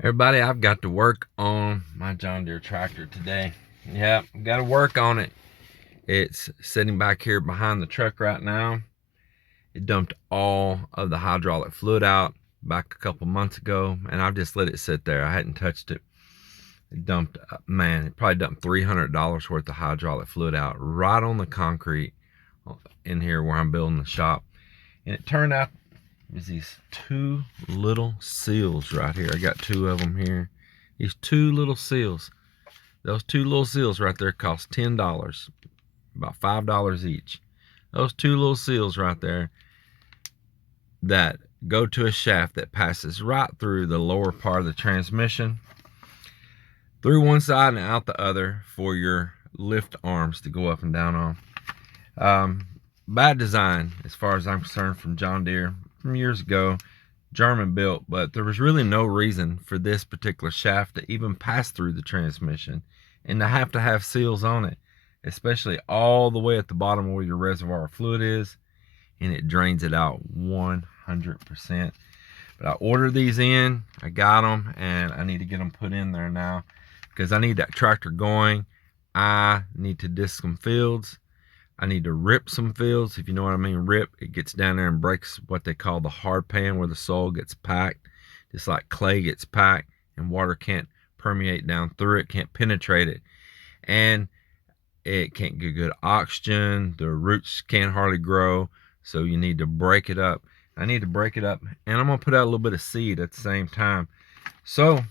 Everybody, I've got to work on my John Deere tractor today. Yeah, got to work on it. It's sitting back here behind the truck right now. It dumped all of the hydraulic fluid out back a couple months ago, and I've just let it sit there. I hadn't touched it. It dumped, man, it probably dumped $300 worth of hydraulic fluid out right on the concrete in here where I'm building the shop. And it turned out is these two little seals right here. I got two of them here. These two little seals. Those two little seals right there cost $10, about $5 each. Those two little seals right there that go to a shaft that passes right through the lower part of the transmission, through one side and out the other for your lift arms to go up and down on. Bad design as far as I'm concerned from John Deere from years ago. German built, but there was really no reason for this particular shaft to even pass through the transmission and to have seals on it, especially all the way at the bottom where your reservoir fluid is, and it drains it out 100%. But I ordered these in, I got them, and I need to get them put in there now because I need that tractor going. I need to disc some fields. I need to rip some fields, if you know what I mean. Rip, it gets down there and breaks what they call the hard pan, where the soil gets packed, just like clay gets packed and water can't permeate down through it, can't penetrate it, and it can't get good oxygen. The roots can't hardly grow, so you need to break it up. I need to break it up, and I'm gonna put out a little bit of seed at the same time. So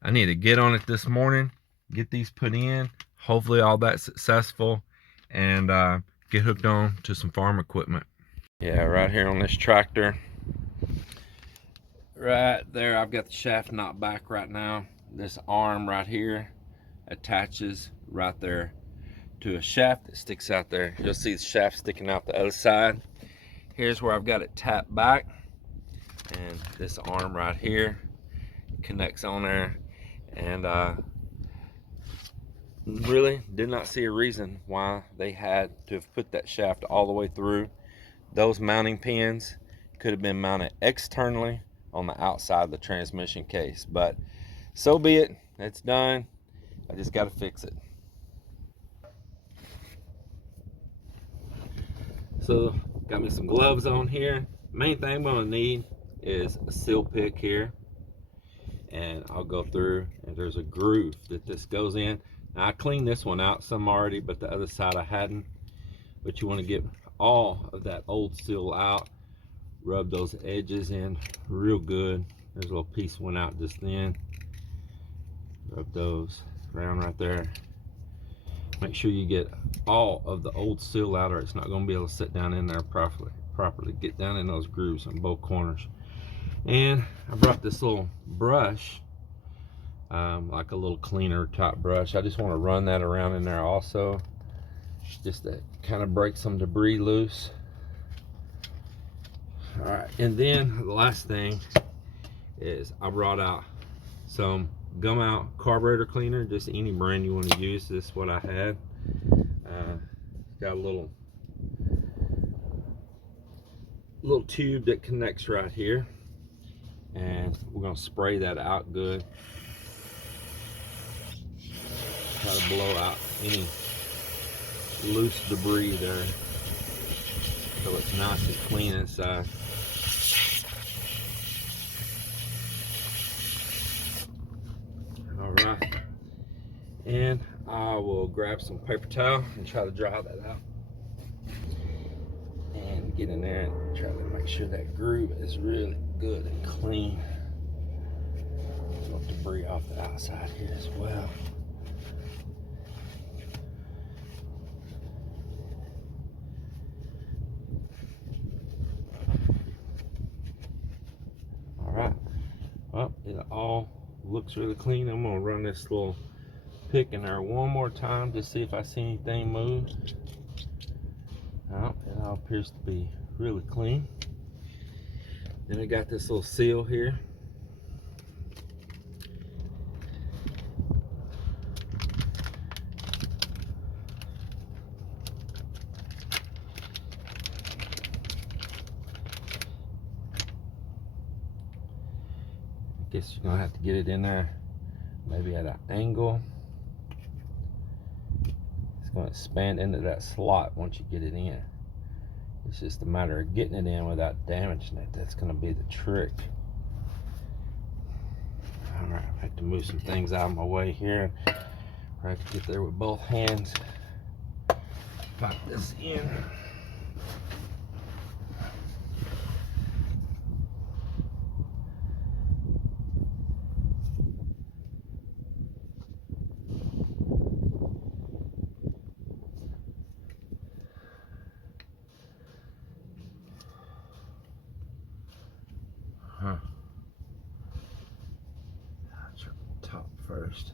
I need to get on it this morning, get these put in. Hopefully all that's successful, and get hooked on to some farm equipment. Yeah, right here on this tractor, right there, I've got the shaft knocked back right now. This arm right here attaches right there to a shaft that sticks out there. You'll see the shaft sticking out the other side. Here's where I've got it tapped back, and this arm right here connects on there, and really did not see a reason why they had to have put that shaft all the way through. Those mounting pins could have been mounted externally on the outside of the transmission case, but so be it. It's done. I just got to fix it. So got me some gloves on here. Main thing I'm going to need is a seal pick here, and I'll go through, and there's a groove that this goes in. Now, I cleaned this one out some already, but the other side I hadn't. But you want to get all of that old seal out, rub those edges in real good. There's a little piece went out just then. Rub those around right there. Make sure you get all of the old seal out, or it's not going to be able to sit down in there properly. Get down in those grooves on both corners. And I brought this little brush, like a little cleaner type brush. I just want to run that around in there also, just to kind of break some debris loose. All right, and then the last thing is I brought out some gum out carburetor cleaner, just any brand you want to use. This is what I had. Got a little tube that connects right here, and we're going to spray that out good. Try to blow out any loose debris there so it's nice and clean inside. All right, and I will grab some paper towel and try to dry that out, and get in there and try to make sure that groove is really good and clean. There's no debris off the outside here as well. All right, well, it all looks really clean. I'm gonna run this little pick in there one more time to see if I see anything move. Oh, it all appears to be really clean. Then I got this little seal here. Guess you're gonna have to get it in there maybe at an angle. It's gonna expand into that slot once you get it in. It's just a matter of getting it in without damaging it. That's gonna be the trick. All right, I have to move some things out of my way here. I have to get there with both hands. Pop this in. Top first.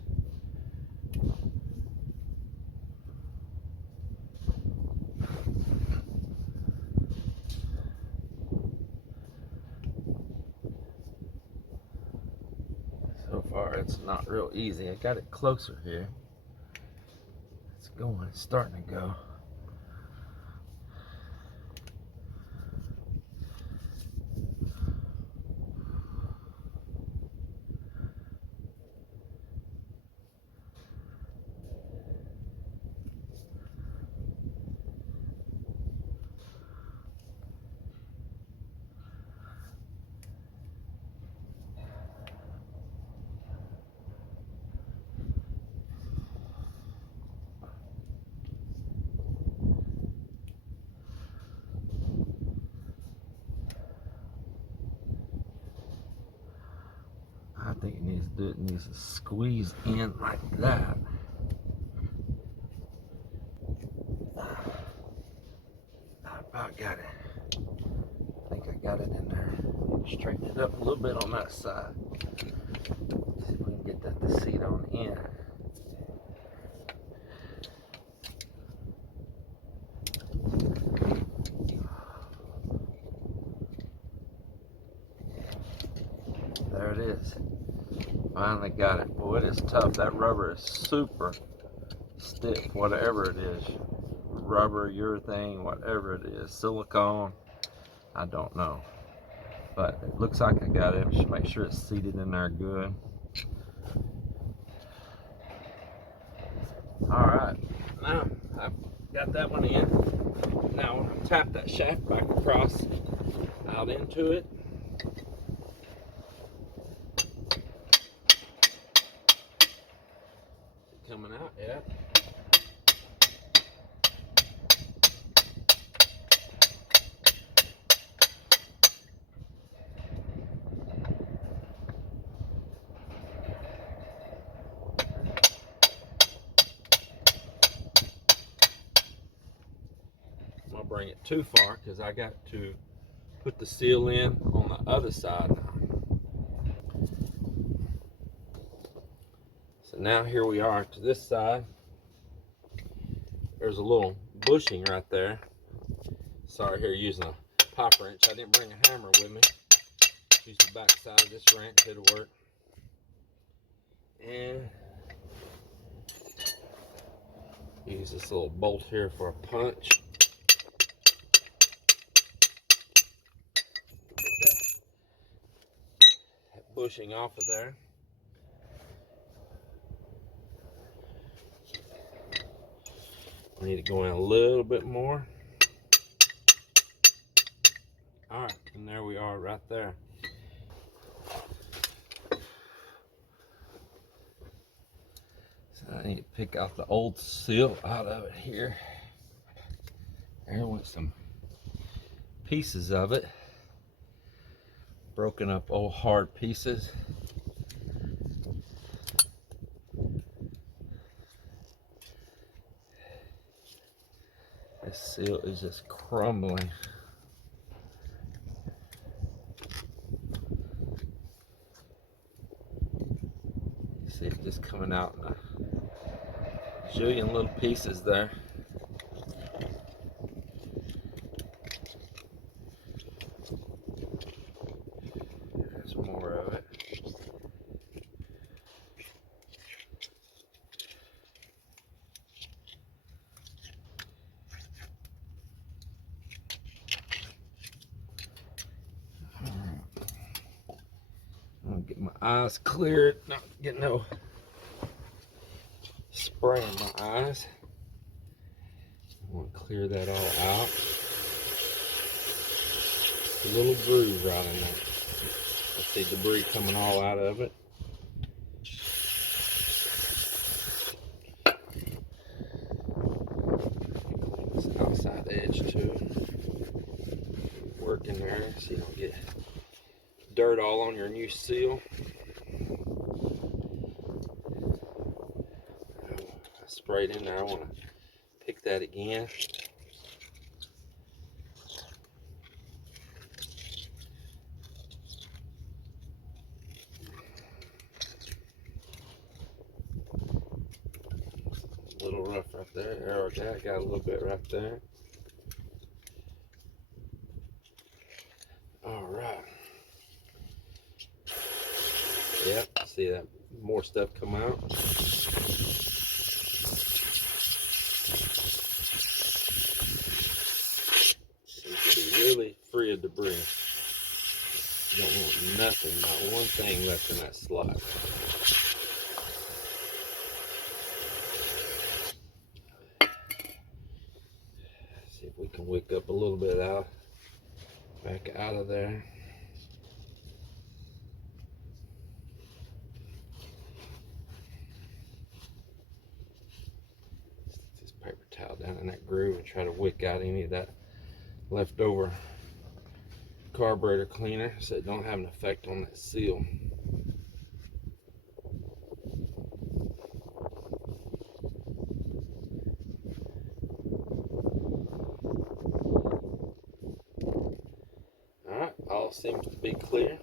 So far it's not real easy. I got it closer here. It's going, it's starting to go. I think it needs to do it, needs to squeeze in like that. I about got it. I think I got it in there. Straighten it up a little bit on that side. See if we can get that to seat on in. There it is. Finally got it. Boy, it is tough. That rubber is super stiff, whatever it is. Rubber, urethane, whatever it is. Silicone, I don't know. But it looks like I got it. Just make sure it's seated in there good. Alright, now I've got that one in. Now I'm going to tap that shaft back across out into it. Coming out yet. I'm gonna bring it too far because I got to put the seal in on the other side now. So now here we are to this side. There's a little bushing right there. Sorry, here using a pop wrench. I didn't bring a hammer with me. Use the back side of this wrench, it'll work. And use this little bolt here for a punch. Get that bushing off of there. I need to go in a little bit more. All right, and there we are right there. So I need to pick out the old seal out of it here. There went some pieces of it. Broken up old hard pieces. This seal is just crumbling. You see it just coming out in a jillion little pieces there. There's more of it. I'm gonna get my eyes cleared, not getting no spray in my eyes. I want to clear that all out. A little groove right in there. I see debris coming all out of it. This outside edge too. Work in there so you don't get dirt all on your new seal. I sprayed in there. I want to pick that again. A little rough right there. There we go. Got a little bit right there. All right. Yep. See that more stuff come out. Seems to be really free of debris. You don't want nothing, not one thing left in that slot. See if we can wick up a little bit out, back out of there. Stick this paper towel down in that groove and try to wick out any of that leftover carburetor cleaner so it don't have an effect on that seal. Alright, all seems to be clear.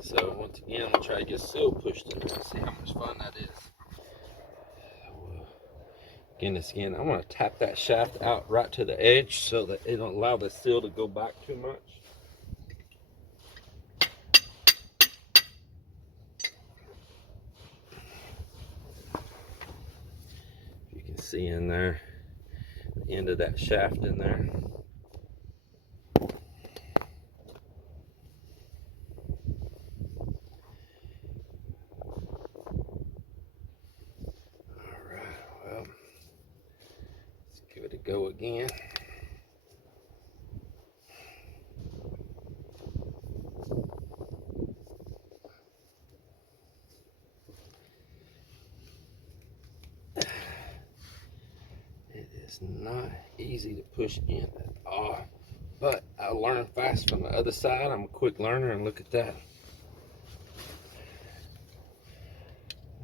So once again, I'm going to try to get seal pushed in there and see how much fun that is. Again, I'm going to tap that shaft out right to the edge so that it don't allow the seal to go back too much. You can see in there, the end of that shaft in there. Give it a go again. It is not easy to push in at all, but I learn fast from the other side. I'm a quick learner, and look at that.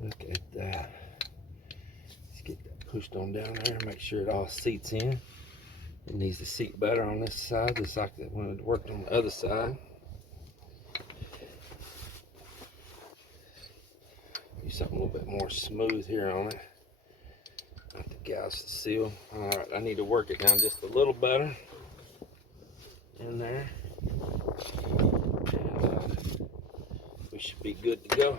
Look at that. Let's get that pushed on down there and make sure it all seats in. It needs to seat better on this side, just like that when it worked on the other side. Do something a little bit more smooth here on it. Not to gouge the seal. Alright, I need to work it down just a little better in there. And we should be good to go.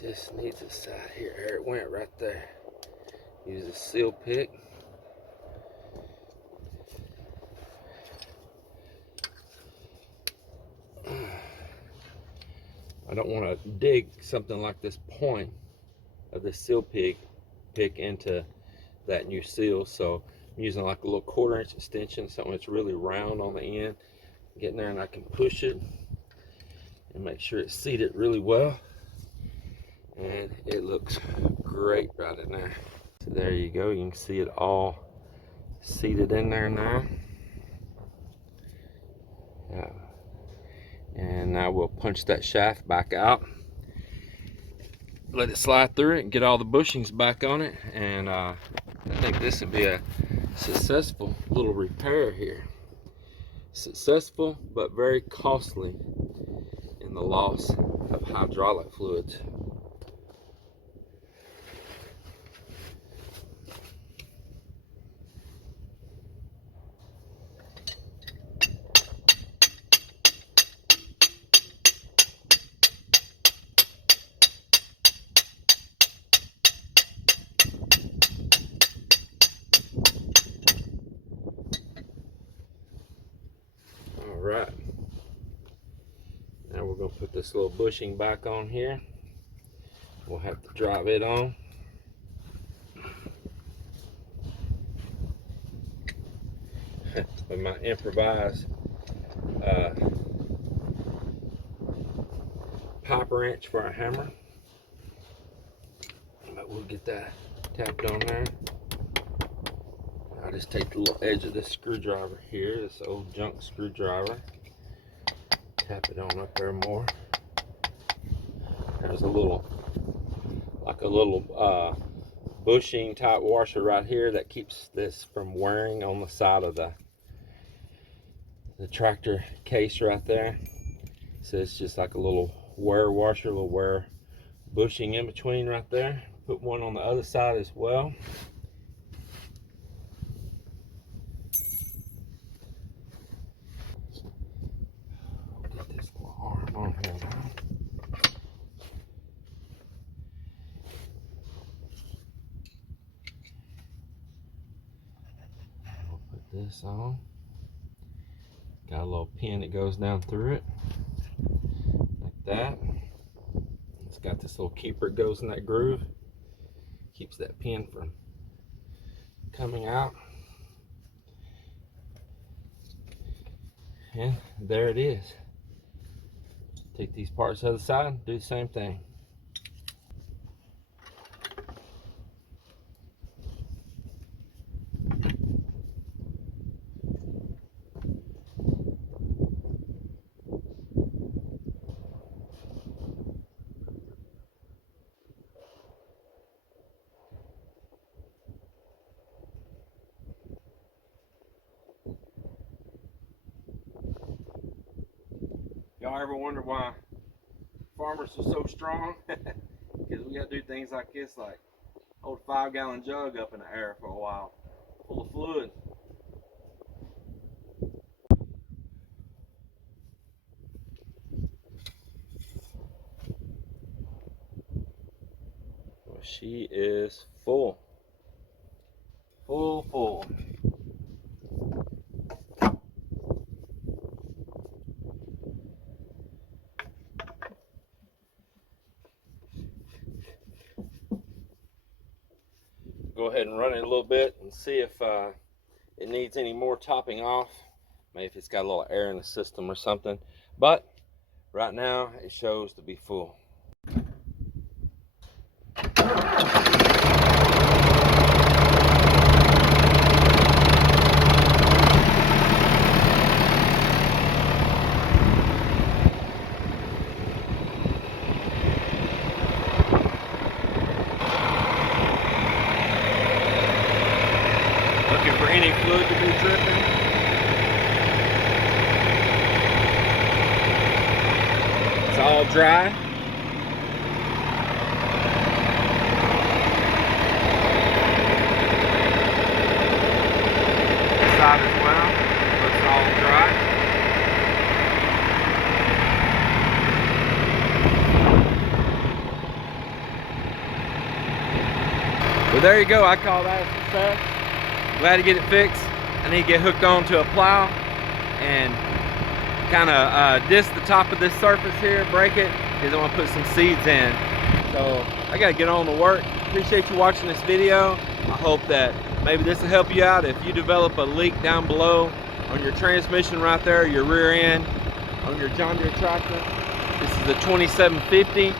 Just needs a side here. There it went right there. Use a seal pick. I don't want to dig something like this point of the seal pick into that new seal, so I'm using like a little 1/4 inch extension, something that's really round on the end. Get in there and I can push it and make sure it's seated really well. And it looks great right in there. So there you go. You can see it all seated in there now. Yeah. And now we'll punch that shaft back out. Let it slide through it and get all the bushings back on it. And I think this would be a successful little repair here. Successful, but very costly in the loss of hydraulic fluids. this little bushing back on here. We'll have to drop it on. With my improvised pipe wrench for a hammer. But we'll get that tapped on there. I just take the little edge of this screwdriver here, this old junk screwdriver. Tap it on up there more. There's a little, like a little bushing type washer right here that keeps this from wearing on the side of the tractor case right there. So it's just like a little wear washer, a little wear bushing in between right there. Put one on the other side as well. Get this little arm on here now. We'll put this on. Got a little pin that goes down through it, like that. It's got this little keeper that goes in that groove. Keeps that pin from coming out. And there it is. Take these parts to the side, do the same thing. Y'all ever wonder why farmers are so strong? Because we got to do things like this, like hold a 5-gallon jug up in the air for a while, full of fluid. Well, she is full. Full. Go ahead and run it a little bit and see if it needs any more topping off. Maybe if it's got a little air in the system or something. But right now it shows to be full. Looking for any fluid to be dripping. It's all dry. This side as well. Looks all dry. Well, there you go. I call that a success. Glad to get it fixed. I need to get hooked on to a plow and kind of disc the top of this surface here, break it, because I want to put some seeds in. So I got to get on the work. Appreciate you watching this video. I hope that maybe this will help you out if you develop a leak down below on your transmission right there, your rear end on your John Deere tractor. This is a 2750.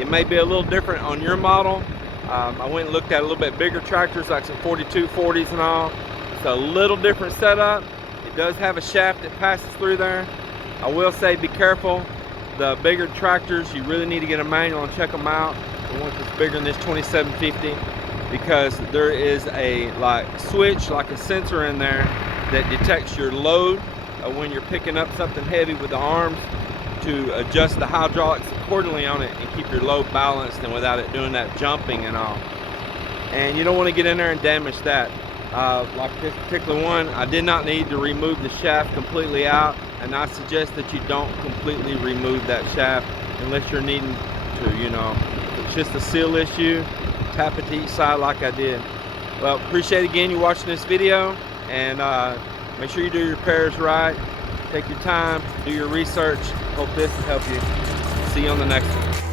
It may be a little different on your model. I went and looked at a little bit bigger tractors, like some 4240s and all. It's a little different setup. It does have a shaft that passes through there. I will say be careful. The bigger tractors, you really need to get a manual and check them out. The ones that's bigger than this 2750, because there is a switch, like a sensor in there that detects your load when you're picking up something heavy with the arms, to adjust the hydraulics accordingly on it and keep your load balanced and without it doing that jumping and all. And you don't want to get in there and damage that. Like this particular one, I did not need to remove the shaft completely out, and I suggest that you don't completely remove that shaft unless you're needing to, you know. If it's just a seal issue, tap it to each side like I did. Well, appreciate again you watching this video, and make sure you do your repairs right. Take your time, do your research. Hope this will help you. see you on the next one.